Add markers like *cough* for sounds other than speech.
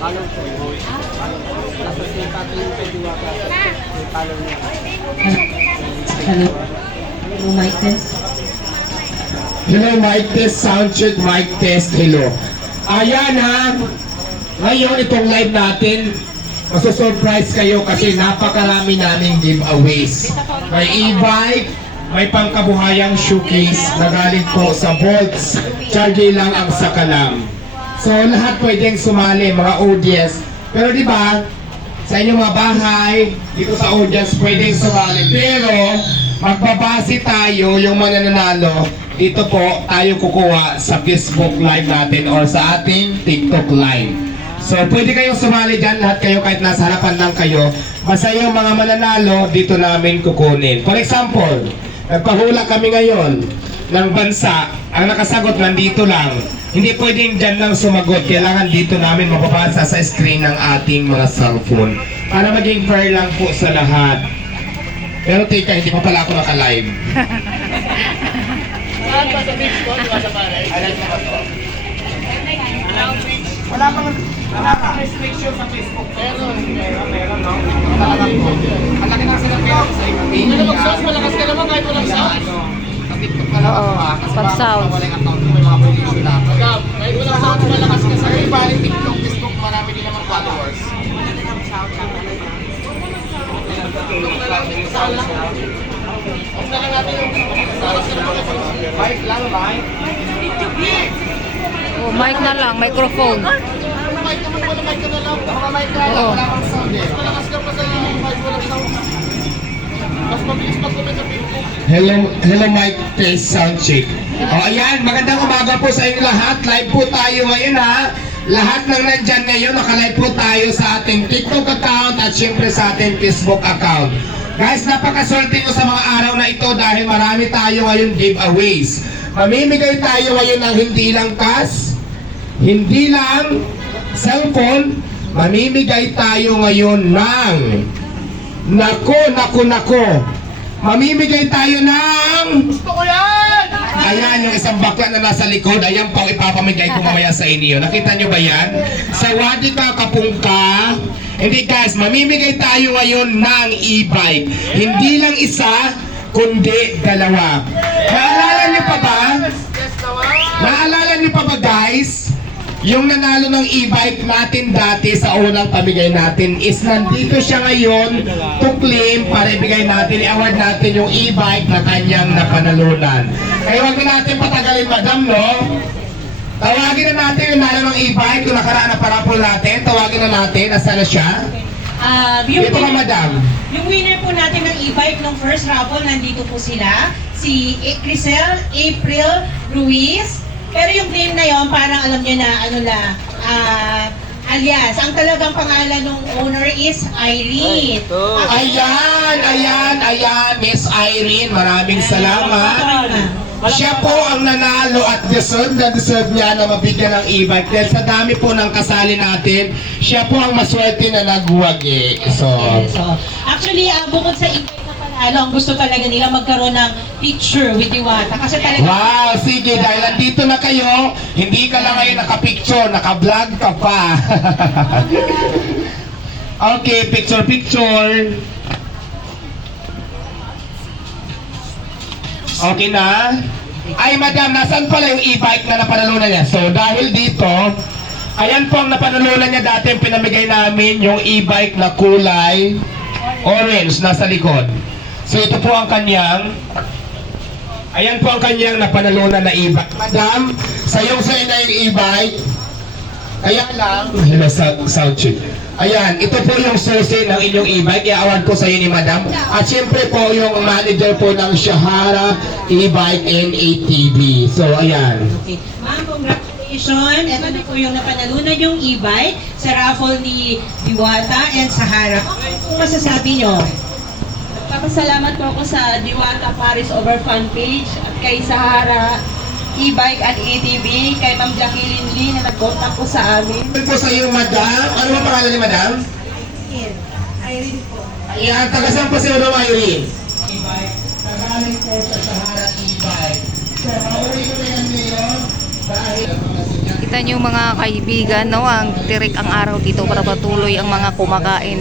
Follow po. Si Pato yung pwede follow niya. Hello. Hello, mic test. Hello, mic test, sound check, mic test, hello. Ayan ha, ngayon itong live natin, masasurprise kayo kasi napakarami naming giveaways. May e-bike, may pangkabuhayang showcase na galing po sa Bolts, charge lang ang sakalam. So lahat pwedeng sumali, mga audience. Pero di ba, sa inyong mga bahay, dito sa audience, pwedeng sumali. Pero, magbabase tayo yung mga nananalo. Dito po, tayo kukuha sa Facebook Live natin or sa ating TikTok Live. So, pwede kayong sumali dyan, lahat kayo kahit nasa harapan lang kayo. Basta yung mga mananalo, dito namin kukunin. For example, nagpahula kami ngayon ng bansa. Ang nakasagot nandito lang. Hindi pwedeng dyan lang sumagot. Kailangan dito namin mababasa sa screen ng ating mga cellphone. Para maging fair lang po sa lahat. Pero teka, hindi pa pala ako naka-live. Wala pang wala pang restriction sa Facebook. Meron, meron, meron, no? Ang laki na sila sa email. Ano mag-source? Malakas ka naman kahit walang sound. Sa TikTok ka lang Oo, pa. Kasi pag baka sound. wala yung account mo, mga na. Walang malakas ka sa. Yung TikTok, Facebook, marami din naman followers. Lang? Na sila. Oh, mic na lang, microphone. Mic naman, wala mic ka na lang. Baka mic ka lang, wala kang sound eh. Mas malakas ka pa sa mic, walang sound. Hello, hello mic test sound check. O ayan, magandang umaga po sa inyo lahat. Live po tayo ngayon ha. Lahat ng nandyan ngayon, nakalive po tayo sa ating TikTok account at syempre sa ating Facebook account. Guys, napakaswerte nyo sa mga araw na ito dahil marami tayo ngayon giveaways. Mamimigay tayo ngayon ng hindi lang cash, hindi lang cellphone, mamimigay tayo ngayon ng Nako, nako, nako. Mamimigay tayo ng... Gusto ko yan! Ayan, yung isang bakla na nasa likod, ayan po ipapamigay ko mamaya sa inyo. Nakita nyo ba yan? Sa Wadi ka, Kapungka. Hindi guys, mamimigay tayo ngayon ng e-bike. Hindi lang isa, kundi dalawa. Naalala Yung nanalo ng e-bike natin dati sa unang pamigay natin is nandito siya ngayon to claim para ibigay natin, i-award natin yung e-bike na kanyang napanalunan. Kaya wag na natin patagalin madam, no? Tawagin na natin yung nanalo ng e-bike, yung nakaraan na parapol natin, tawagin na natin, nasa na siya? Ah, yung, Dito ka winner, madam. yung winner po natin ng e-bike ng first raffle, nandito po sila. Si Crisel April Ruiz. Pero yung claim na yon parang alam niyo na ano na, ah, alias. Ang talagang pangalan ng owner is Irene. Ito. Ah, Ayan, ayan, ayan, Miss Irene, maraming salamat. Siya po ang nanalo at deserve na deserve niya na mabigyan ng e-bike. Dahil sa dami po ng kasali natin, siya po ang maswerte na nagwagi. So, So, actually, ah, bukod sa panalo, ang gusto talaga nila magkaroon ng picture with Diwata. Kasi talaga, wow, sige, dahil nandito na kayo, hindi ka lang ngayon nakapicture, naka-vlog ka pa. *laughs* okay, picture, picture. Okay na? Ay, madam, nasan pala yung e-bike na napanalunan niya? So, dahil dito, ayan po ang napanalunan niya dati, pinamigay namin, yung e-bike na kulay orange, nasa likod. So, ito po ang kanyang, ayan po ang kanyang napanalunan na e-bike. Madam, sayong sayo na yung e-bike, kaya lang, hello, sound, sound check. Ayan, ito po yung susi ng inyong e-bike. I-award ko sa iyo ni Madam. At syempre po yung manager po ng Shahara e-bike and ATV. So, ayan. Okay. Ma'am, congratulations. Ito na po yung napanalunan yung e-bike sa raffle ni Diwata and Sahara. Ano masasabi nyo? Papasalamat po ako sa Diwata Paris Over Fan page at kay Sahara e-bike at ATV, kay Ma'am Jacqueline Lee na nag-contact po sa amin. Ito po sa iyo, Madam. Ano ba pangalan ni Madam? Irene po. Ayan, taga saan po si Madam Irene? E-bike. Tagaling po sa Sahara e-bike. So, pauwi ko na yan ngayon dahil Kita nyo mga kaibigan, no? Ang tirik ang araw dito para patuloy ang mga kumakain